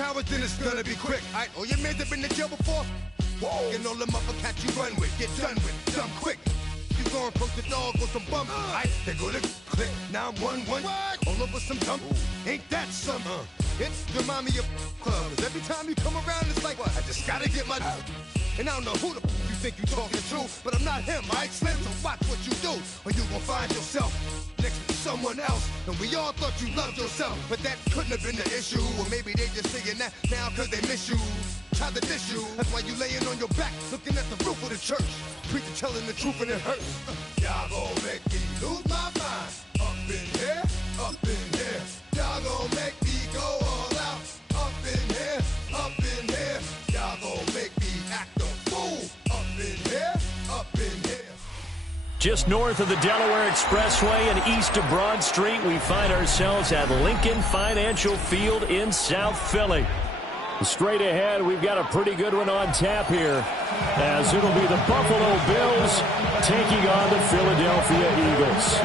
cowards, then it's gonna be quick. Alright, all your men have been to jail before? Whoa. And all them other cats you run with, get done with, dumb quick. You going from the dog or some bum? Alright, they go to click 911. All over some dump. Ain't that some? It's remind me of club. 'Cause every time you come around, it's like, I just gotta get my. And I don't know who the you think you talking to, but I'm not him, alright, Slim? So watch what you do, or you gon' find yourself next to someone else. And we all thought you loved yourself, but that couldn't have been the issue. Or maybe they just saying that now 'cause they miss you. Tried to diss you, that's why you laying on your back, looking at the roof of the church. Preacher telling the truth and it hurts. Y'all gon' make me lose my mind. Up in here, up in here. Y'all gon' make me go all out. Up in here, up in here. Y'all gon' make me act a fool. Up in here, up in here. Just north of the Delaware Expressway and east of Broad Street, we find ourselves at Lincoln Financial Field in South Philly. Straight ahead, we've got a pretty good one on tap here, as it'll be the Buffalo Bills taking on the Philadelphia Eagles.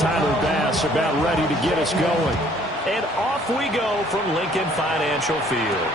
Tyler Bass about ready to get us going. And off we go from Lincoln Financial Field.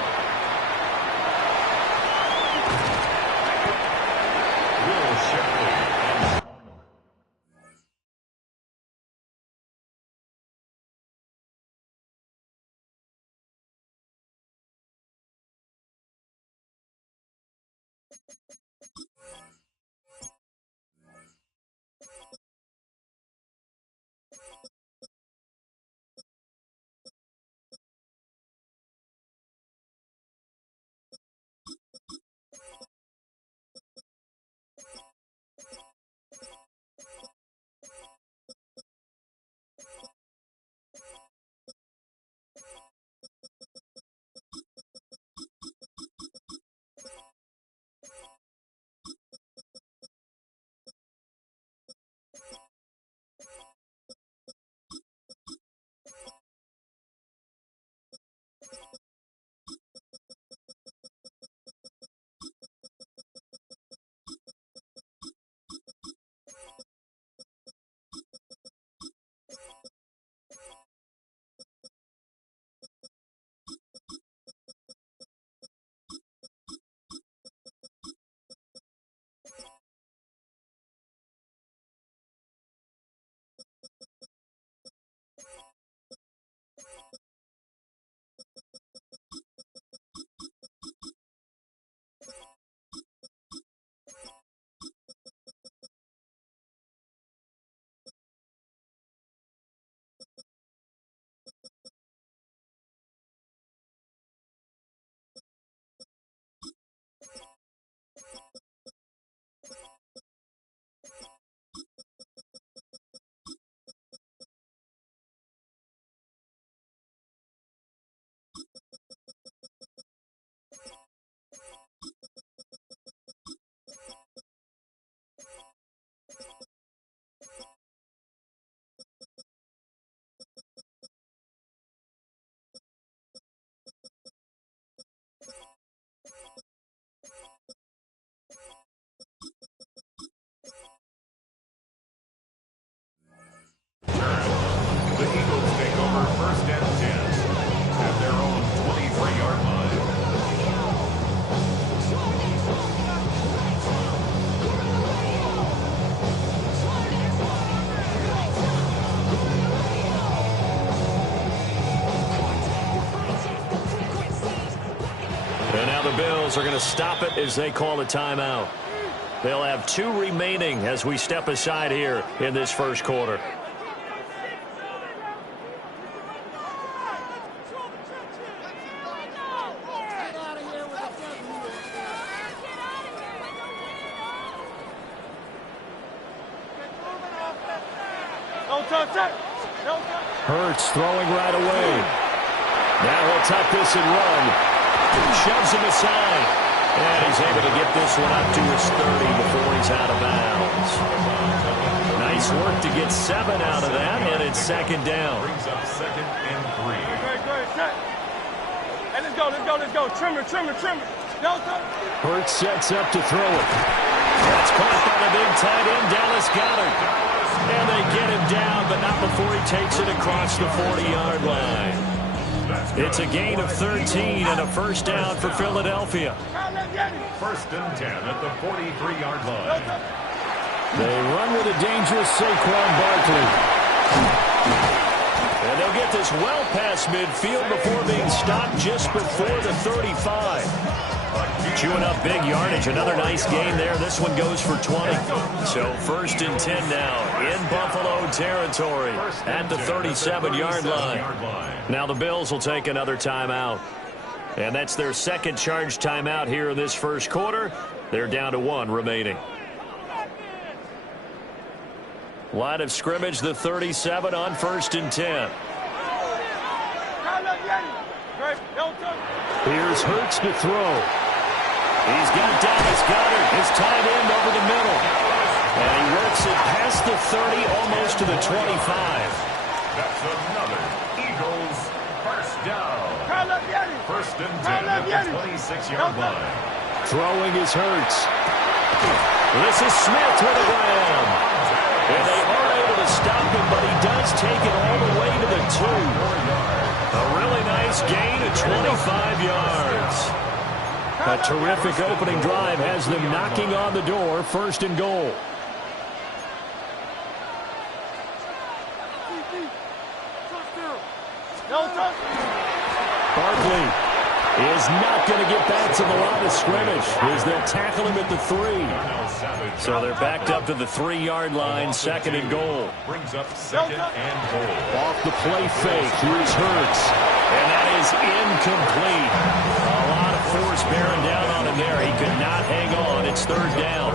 The Eagles take over first and 10 at their own 23-yard line. And now the Bills are going to stop it as they call a timeout. They'll have 2 remaining as we step aside here in this first quarter. Hurts throwing right away. Now he'll tuck this and run. Shoves him aside. And he's able to get this one up to his 30 before he's out of bounds. Nice work to get 7 out of that, and it's second down. Brings up second and 3. Hey, let's go. Trim it. Hurts sets up to throw it. That's caught by the big tight end, Dallas Goedert. And they get him down, but not before he takes it across the 40-yard line. It's a gain of 13 and a first down for Philadelphia. First and 10 at the 43-yard line. They run with a dangerous Saquon Barkley. And they'll get this well past midfield before being stopped just before the 35. Chewing up big yardage. Another nice gain there. This one goes for 20. So first and 10 now in Buffalo territory at the 37-yard line. Now the Bills will take another timeout. And that's their second charge timeout here in this first quarter. They're down to one remaining. Line of scrimmage, the 37 on first and 10. Here's Hurts to throw. He's got Dallas Goedert, his tight end, over the middle. And he works it past the 30, almost to the 25. That's another Eagles first down. First and 10 at the 26-yard line. Throwing is Hurts. This is Smith with a grab. And they aren't able to stop him, but he does take it all the way to the 2. A really nice gain of 25 yards. A terrific opening drive has them knocking on the door, first and goal. Barkley is not going to get back to the line of scrimmage as they'll tackle him at the 3. So they're backed up to the 3-yard line, second and goal. Brings up second and goal. Off the play fake, here's Hurts. And that is incomplete. A lot of force bearing down on him there. He could not hang on. It's third down.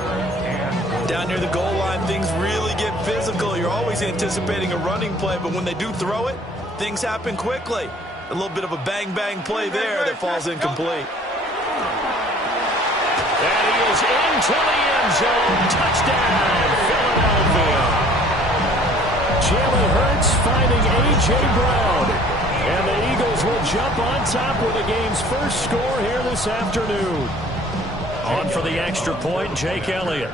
Down near the goal line, things really get physical. You're always anticipating a running play, but when they do throw it, things happen quickly. A little bit of a bang-bang play there that falls incomplete. And he is into the end zone. Touchdown, Philadelphia. Jalen Hurts finding A.J. Brown. And the Eagles will jump on top with the game's first score here this afternoon. On for the extra point, Jake Elliott.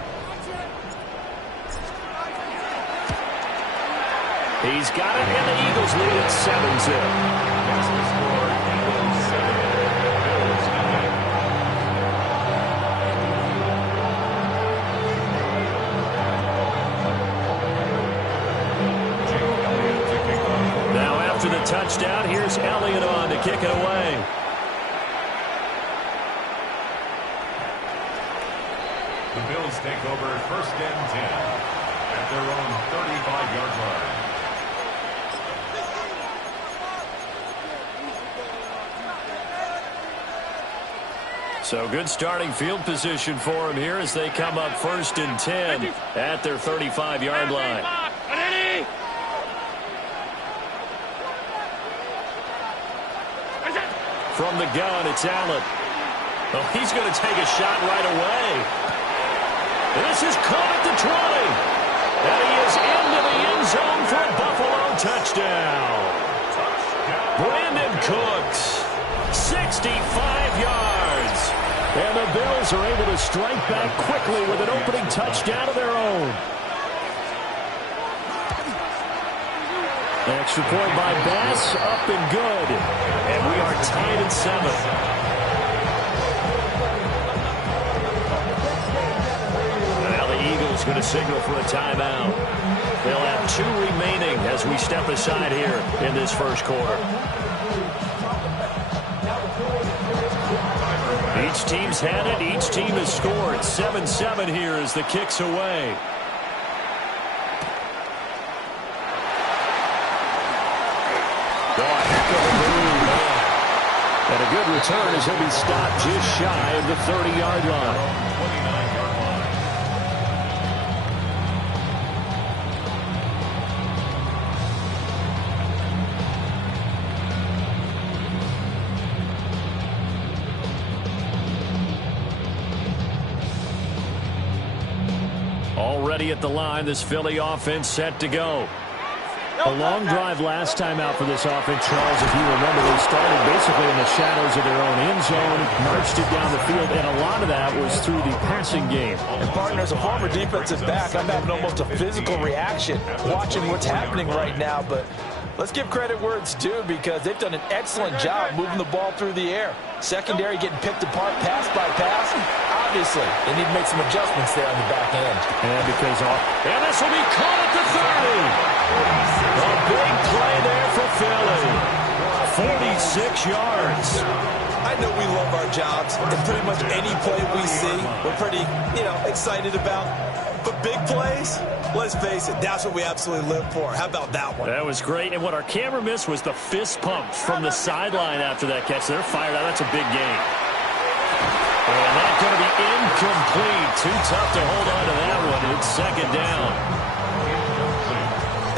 He's got it, and the Eagles lead at 7-0. Touchdown. Here's Elliott on to kick it away. The Bills take over first and 10 at their own 35-yard line. So good starting field position for him here as they come up first and 10 at their 35-yard line. From the gun, it's Allen. Oh, he's going to take a shot right away. This is caught at the 20. And he is into the end zone for a Buffalo touchdown. Brandon Cooks, 65 yards. And the Bills are able to strike back quickly with an opening touchdown of their own. Extra point by Bass, up and good. And we are tied at 7. Now the Eagles going to signal for a timeout. They'll have 2 remaining as we step aside here in this first quarter. Each team's had it. Each team has scored. 7-7 here as the kick's away. And a good return as he'll be stopped just shy of the 30-yard line. 29-yard line. Already at the line, this Philly offense set to go. A long drive last time out for this offense, Charles. If you remember, they started basically in the shadows of their own end zone, marched it down the field, and a lot of that was through the passing game. And partner, as a former defensive back, I'm having almost a physical reaction watching what's happening right now. But let's give credit where it's due, because they've done an excellent job moving the ball through the air. Secondary getting picked apart pass by pass. Obviously, they need to make some adjustments there on the back end. And this will be caught at the 30. A big play there for Philly. 46 yards. I know we love our jobs, and pretty much any play we see, we're pretty, excited about. But big plays, let's face it, that's what we absolutely live for. How about that one? That was great. And what our camera missed was the fist pumps from the sideline after that catch. They're fired out. That's a big game. And that's going to be incomplete. Too tough to hold on to that one. It's second down.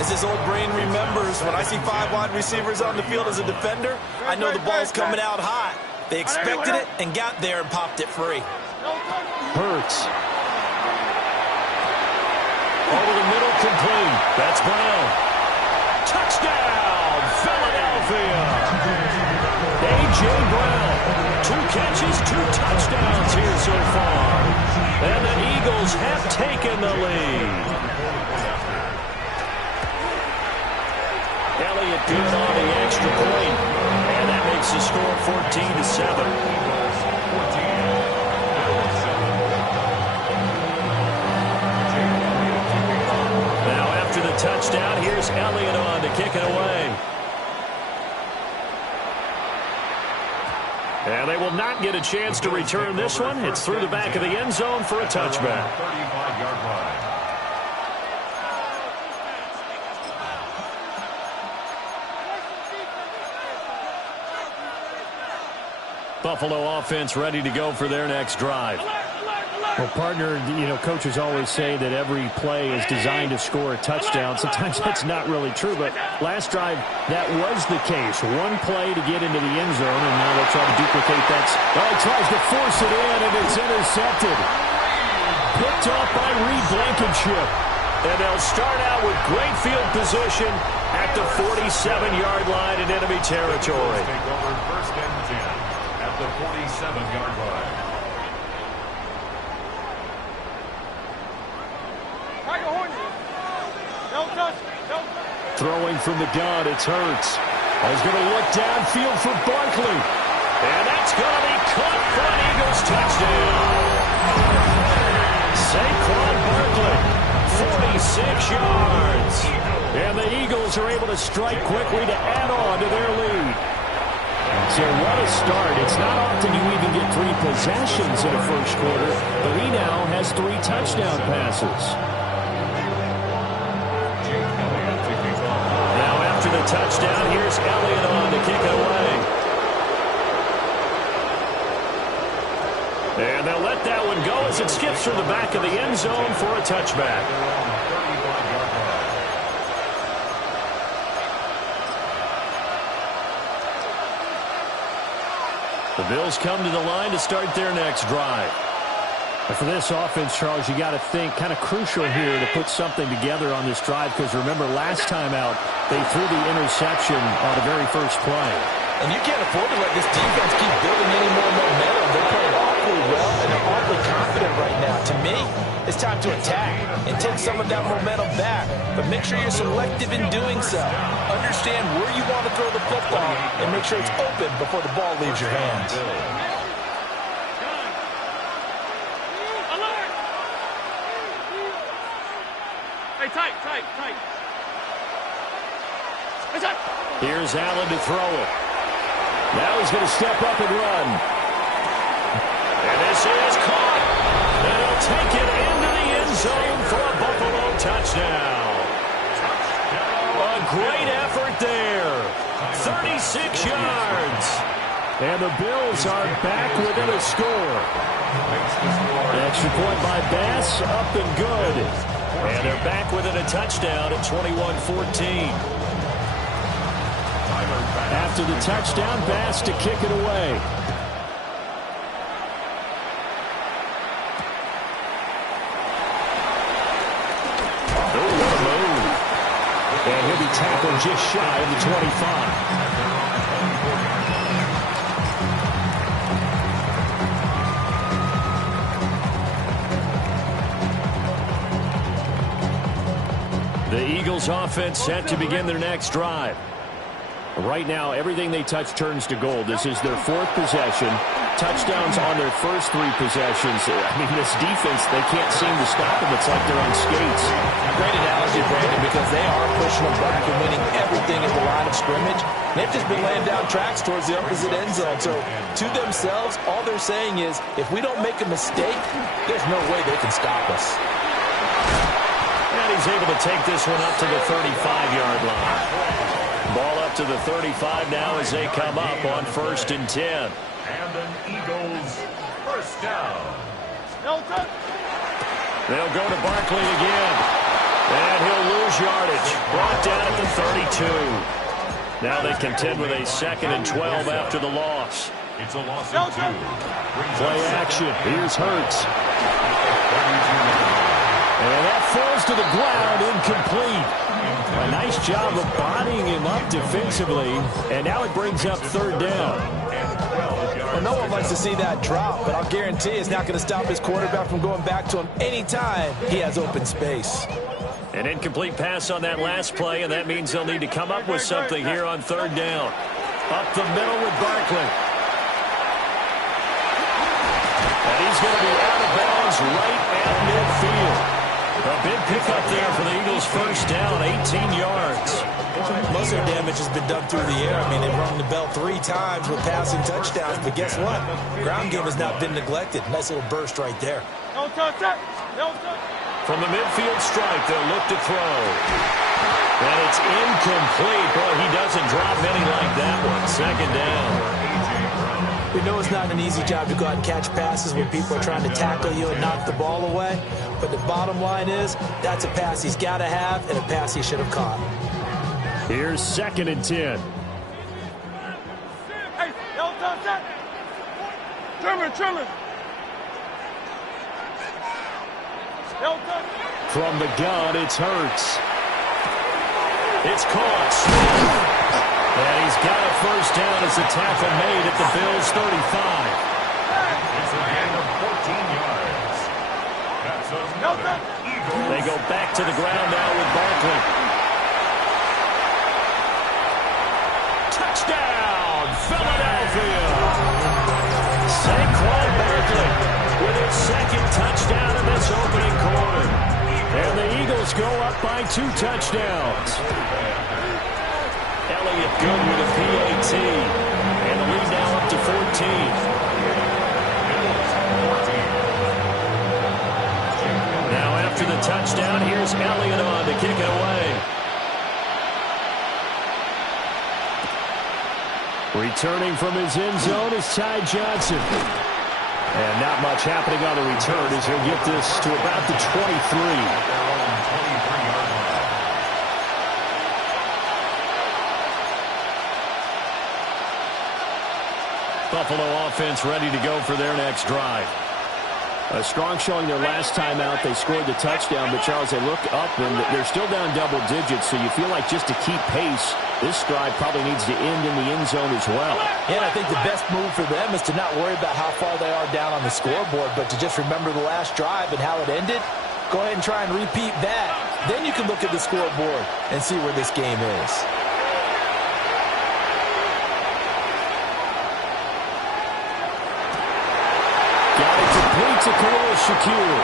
As his old brain remembers, when I see 5 wide receivers on the field as a defender, I know the ball's coming out hot. They expected it and got there and popped it free. Hurts. Over the middle, complete. That's Brown. Touchdown, Philadelphia. A.J. Brown. 2 catches, 2 touchdowns here so far. And the Eagles have taken the lead. Elliott good on the extra point. And that makes the score 14-7. Touchdown. Here's Elliott on to kick it away. And they will not get a chance to return this one. It's through the back of the end zone for a touchback. 35-yard line. Buffalo offense ready to go for their next drive. Well, partner, coaches always say that every play is designed to score a touchdown. Sometimes that's not really true, but last drive, that was the case. One play to get into the end zone, and now they'll try to duplicate that. Oh, he tries to force it in, and it's intercepted. Picked off by Reed Blankenship. And they'll start out with great field position at the 47-yard line in enemy territory. Take over first and 10 at the 47-yard line. Throwing from the gun, it's Hurts. He's going to look downfield for Barkley. And that's going to be caught for an Eagles touchdown. Saquon Barkley, 46 yards. And the Eagles are able to strike quickly to add on to their lead. So what a start. It's not often you even get 3 possessions in a first quarter, but he now has 3 touchdown passes. The touchdown. Here's Elliott on to kick it away. And they'll let that one go as it skips through the back of the end zone for a touchback. The Bills come to the line to start their next drive. And for this offense, Charles, you got to think kind of crucial here to put something together on this drive, because remember last time out they threw the interception on the very first play. And you can't afford to let this defense keep building any more momentum. They're playing awfully well, and they're awfully confident right now. To me, it's time to attack and take some of that momentum back. But make sure you're selective in doing so. Understand where you want to throw the football and make sure it's open before the ball leaves your hands. Tight. Here's Allen to throw it. Now he's going to step up and run. And this is caught. And he'll take it into the end zone for a Buffalo touchdown. A great effort there. 36 yards. And the Bills are back within a score. Extra point by Bass, up and good. And they're back within a touchdown at 21-14. After the touchdown, Bass to kick it away. Oh, what a move. And he'll be tackle just shy of the 25. The Eagles offense set to begin their next drive. Right now, everything they touch turns to gold. This is their 4th possession. Touchdowns on their first 3 possessions. I mean, this defense, they can't seem to stop them. It's like they're on skates. Great analogy, Brandon, because they are pushing them back and winning everything at the line of scrimmage. They've just been laying down tracks towards the opposite end zone. So, to themselves, all they're saying is, if we don't make a mistake, there's no way they can stop us. And he's able to take this one up to the 35-yard line. Ball up to the 35 now as they come up on 1st and 10. And an Eagles first down. They'll go to Barkley again. And he'll lose yardage. Brought down at the 32. Now they contend with a 2nd and 12 after the loss. It's a loss of 2. Play action. Here's Hurts. And that falls to the ground, incomplete. A nice job of bodying him up defensively. And now it brings up 3rd down. Well, no one likes to see that drop, but I'll guarantee it's not going to stop his quarterback from going back to him anytime he has open space. An incomplete pass on that last play, and that means they'll need to come up with something here on 3rd down. Up the middle with Barkley. And he's going to be out of bounds right at midfield. A big pickup there for the Eagles' first down, 18 yards. Most of their damage has been done through the air. I mean, they've rung the bell 3 times with passing touchdowns, but guess what? Ground game has not been neglected. Nice little burst right there. From the midfield strike, they'll look to throw. And it's incomplete. Boy, he doesn't drop many like that one. 2nd down. We know it's not an easy job to go out and catch passes when people are trying to tackle you and knock the ball away. But the bottom line is, that's a pass he's got to have and a pass he should have caught. Here's 2nd and 10. From the gun, it's Hurts. It's caught. And he's got a first down as the tackle made at the Bills' 35. It's a gain of 14 yards. That's another Eagles. They go back to the ground now with Barkley. Touchdown, Philadelphia! Saquon Barkley with his 2nd touchdown in this opening quarter. And the Eagles go up by 2 touchdowns. Elliott good with a PAT. And the lead now up to 14. Now after the touchdown, here's Elliott on to kick it away. Returning from his end zone is Ty Johnson. And not much happening on the return as he'll get this to about the 23. Buffalo offense ready to go for their next drive. A strong showing their last time out. They scored the touchdown, but Charles, they look up and they're still down double digits, so you feel like just to keep pace, this drive probably needs to end in the end zone as well. Yeah, and I think the best move for them is to not worry about how far they are down on the scoreboard, but to just remember the last drive and how it ended. Go ahead and try and repeat that. Then you can look at the scoreboard and see where this game is. To Khalil Shakir.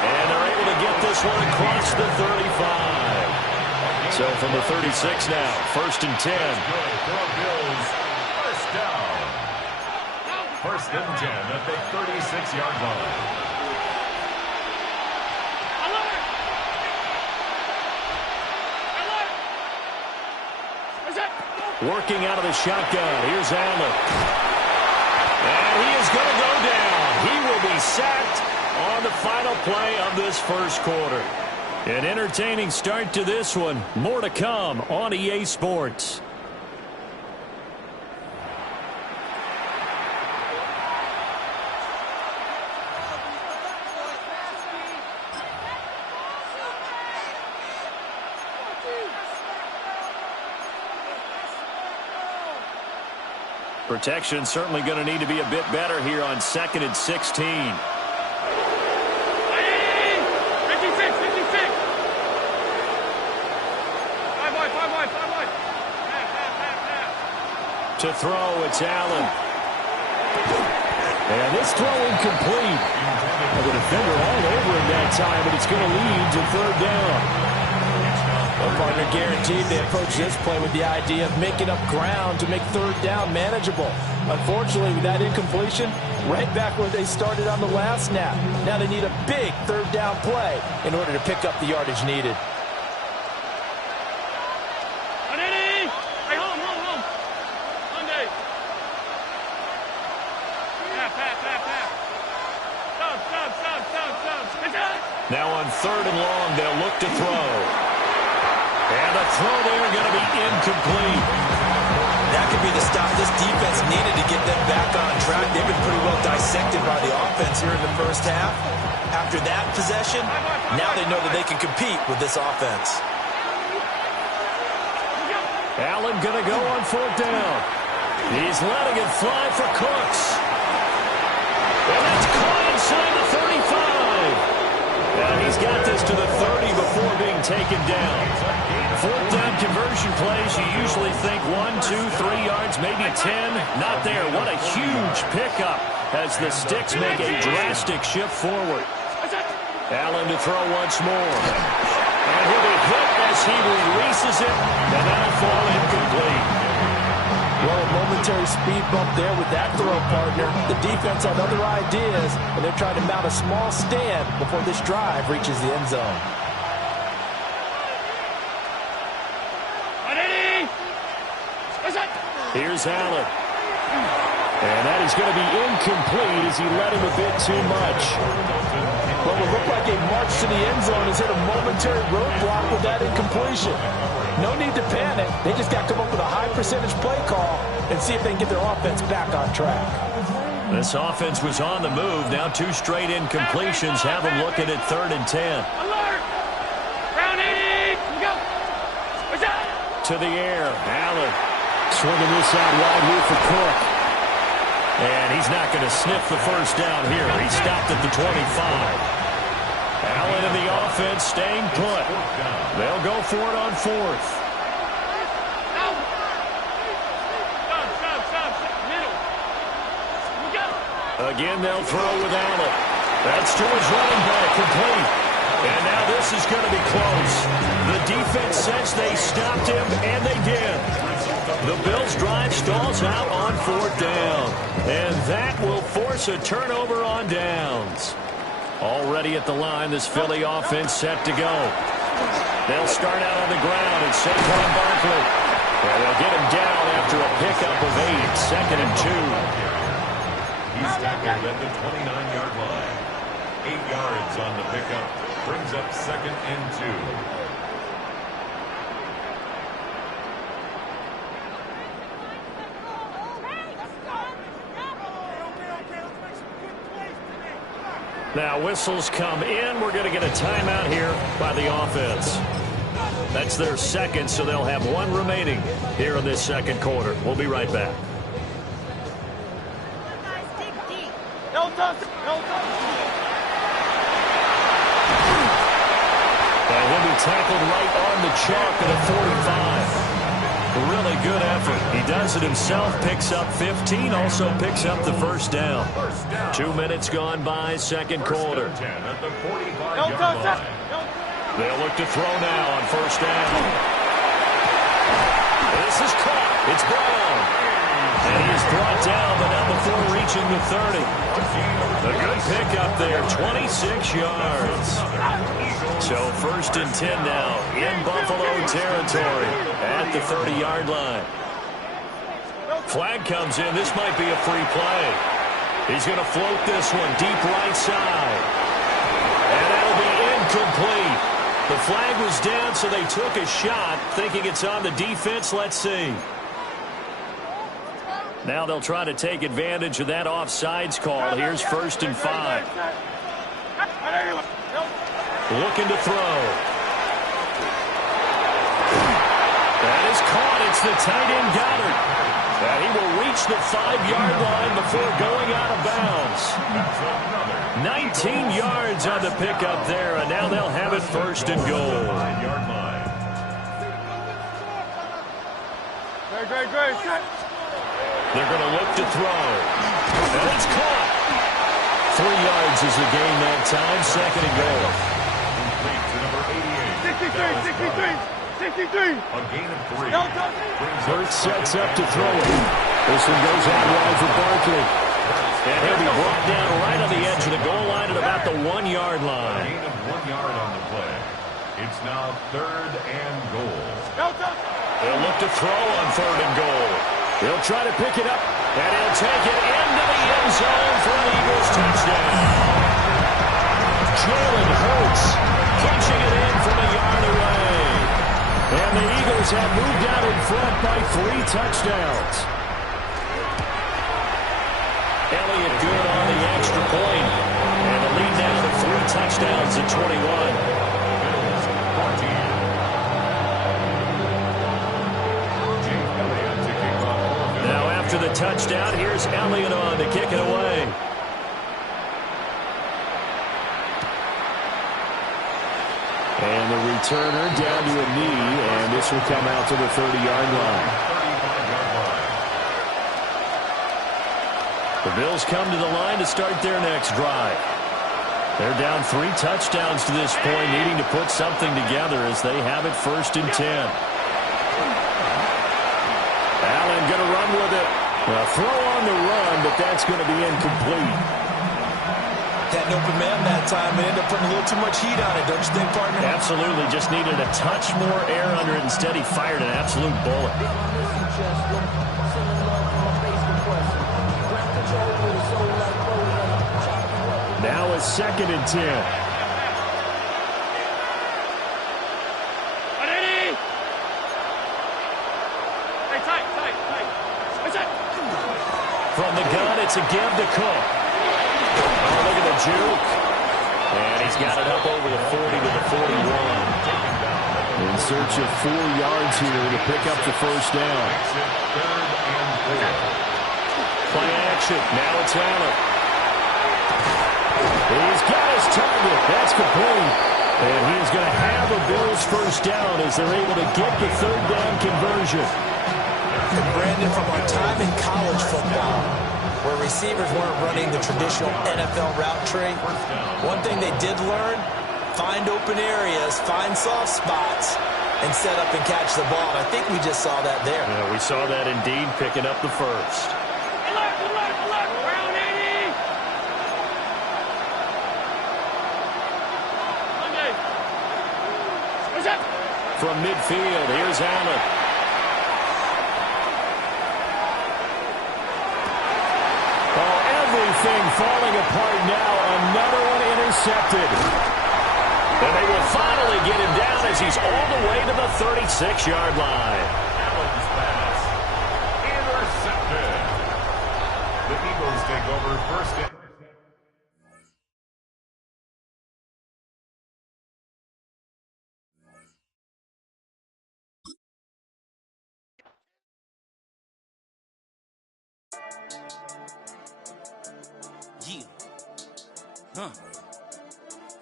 And they're able to get this one across the 35. So from the 36 now, 1st and 10. Bills first down. 1st and 10 at the 36-yard line. Working out of the shotgun. Here's Allen. And he is going to go down. He will be sacked on the final play of this first quarter. An entertaining start to this one. More to come on EA Sports. Protection certainly going to need to be a bit better here on 2nd and 16. To throw, it's Allen. And this throw incomplete. The defender all over him that time, but it's going to lead to 3rd down. Well, partner, guaranteed they approach this play with the idea of making up ground to make 3rd down manageable. Unfortunately, with that incompletion, right back where they started on the last snap. Now they need a big 3rd down play in order to pick up the yardage needed. Now on 3rd and long, they'll look to throw. And the throw there going to be incomplete. That could be the stop this defense needed to get them back on track. They've been pretty well dissected by the offense here in the first half. After that possession, now they know that they can compete with this offense. Allen going to go on 4th down. He's letting it fly for Cooks. And that's caught inside the 35. And he's got this to the 30 before being taken down. 4th down conversion plays, you usually think 1, 2, 3 yards, maybe 10. Not there. What a huge pickup as the Sticks make a drastic shift forward. Allen to throw once more. And he'll be hit as he releases it, and that'll fall incomplete. Well, a momentary speed bump there with that throw, partner. The defense had other ideas, and they're trying to mount a small stand before this drive reaches the end zone. Here's Allen. And that is going to be incomplete as he let him a bit too much. Well, it looked like a march to the end zone has hit a momentary roadblock with that incompletion. No need to panic. They just got to come up with a high percentage play call and see if they can get their offense back on track. This offense was on the move. Now 2 straight incompletions have them looking at 3rd and 10. Alert! Round 80! Go! To the air. Allen swinging this out wide here for Cook. And he's not going to sniff the first down here. He stopped at the 25. Allen and the offense staying put. They'll go for it on 4th. Again, they'll throw with Allen. That's to his running back, complete. And now this is going to be close. The defense says they stopped him, and they did. The Bills' drive stalls out on 4th down. And that will force a turnover on downs. Already at the line, this Philly offense set to go. They'll start out on the ground and Saquon Barkley. And they'll get him down after a pickup of 8, 2nd and 2. He's tackled at the 29-yard line. 8 yards on the pickup. Brings up 2nd and 2. Now whistles come in. We're going to get a timeout here by the offense. That's their 2nd, so they'll have 1 remaining here in this 2nd quarter. We'll be right back. And he'll be tackled right on the chalk at a 45. A really good effort. He does it himself, picks up 15, also picks up the first down. 2 minutes gone by, 2nd quarter. They'll look to throw now on 1st down. This is caught. It's Brown. And he is brought down, but not before reaching the 30. A good pickup there, 26 yards. So 1st and 10 now in Buffalo territory at the 30-yard line. Flag comes in. This might be a free play. He's going to float this one deep right side. And that'll be incomplete. The flag was down, so they took a shot, thinking it's on the defense. Let's see. Now they'll try to take advantage of that offsides call. Here's 1st and 5. Looking to throw. That is caught. It's It's the tight end Goddard. And he will reach the 5-yard line before going out of bounds. 19 yards on the pickup there, and now they'll have it first and goal. 9-yard line. Great. They're going to look to throw. And it's caught. 3 yards is the gain that time, second and goal. Complete to number 88. 63. A gain of 3. Hurts sets up to throw it. This one goes out wide for Barkley. And he'll be brought down right on the edge of the goal line at about the 1-yard line. A gain of 1 yard on the play. It's now 3rd and goal. They'll look to throw on 3rd and goal. He'll try to pick it up, and he'll take it into the end zone for an Eagles touchdown. Jalen Hurts punching it in from a yard away. And the Eagles have moved out in front by 3 touchdowns. Elliott good on the extra point. And the lead now to 3 touchdowns at 21. Now after the touchdown, here's Elliott on to kick it away. And the returner down to a knee, and this will come out to the 30-yard line. The Bills come to the line to start their next drive. They're down 3 touchdowns to this point, needing to put something together as they have it 1st and 10. Allen going to run with it. A throw on the run, but that's going to be incomplete. Had an open man that time and ended up putting a little too much heat on it, don't you think, partner? Absolutely. Just needed a touch more air under it. Instead, he fired an absolute bullet. Now it's 2nd and 10. From the gun, it's a give to Cook. Oh, look at the juke. And he's got it up over the 40 to the 41. In search of 4 yards here to pick up the 1st down. Play action. Now it's Allen. He's got his target. That's complete. And he's going to have a Bills 1st down as they're able to get the 3rd down conversion. And Brandon, from our time in college football, where receivers weren't running the traditional NFL route tree, one thing they did learn, find open areas, find soft spots, and set up and catch the ball. And I think we just saw that there. Yeah, we saw that indeed, picking up the 1st. From midfield, here's Allen. Oh, everything falling apart now. Another one intercepted. And they will finally get him down as he's all the way to the 36-yard line. Allen's pass intercepted. The Eagles take over 1st and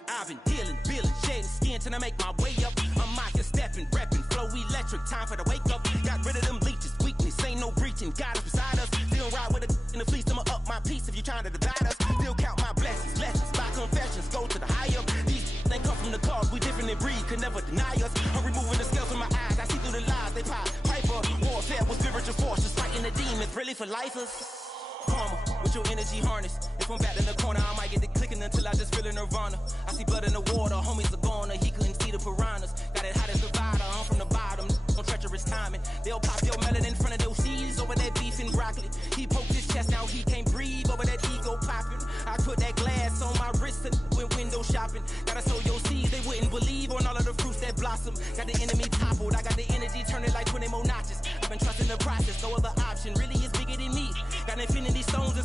I've been dealing, billing, shedding skin till I make my way up. I'm out here stepping, repping, flow electric, time for the wake up. Got rid of them leeches, weakness, ain't no breaching. Got us beside us, still ride with a in the fleece. I'ma up my piece if you trying to divide us. Still count my blessings, lessons, my confessions, go to the higher. These they come from the cause, we different in breed, could never deny us. I'm removing the scales from my eyes, I see through the lies they pop. Hyper, warfare with spiritual forces, fighting the demons, really for lifers. Karma, with your energy harness. If I'm back in the corner, I might get the clicking until I just feel a nirvana. I see blood in the water, homies are gone, he couldn't see the piranhas. Got it hot as divider, I'm from the bottom, no treacherous timing. They'll pop your melon in front of those seeds over that beef and broccoli. He poked his chest out, he can't breathe over that ego popping. I put that glass on my wrist and went window shopping. Gotta sow your seeds, they wouldn't believe on all of the fruits that blossom. Got the enemy toppled, I got the energy turning like 20 more notches. I've been trusting the process, no other option really is bigger than me. Got infinity stones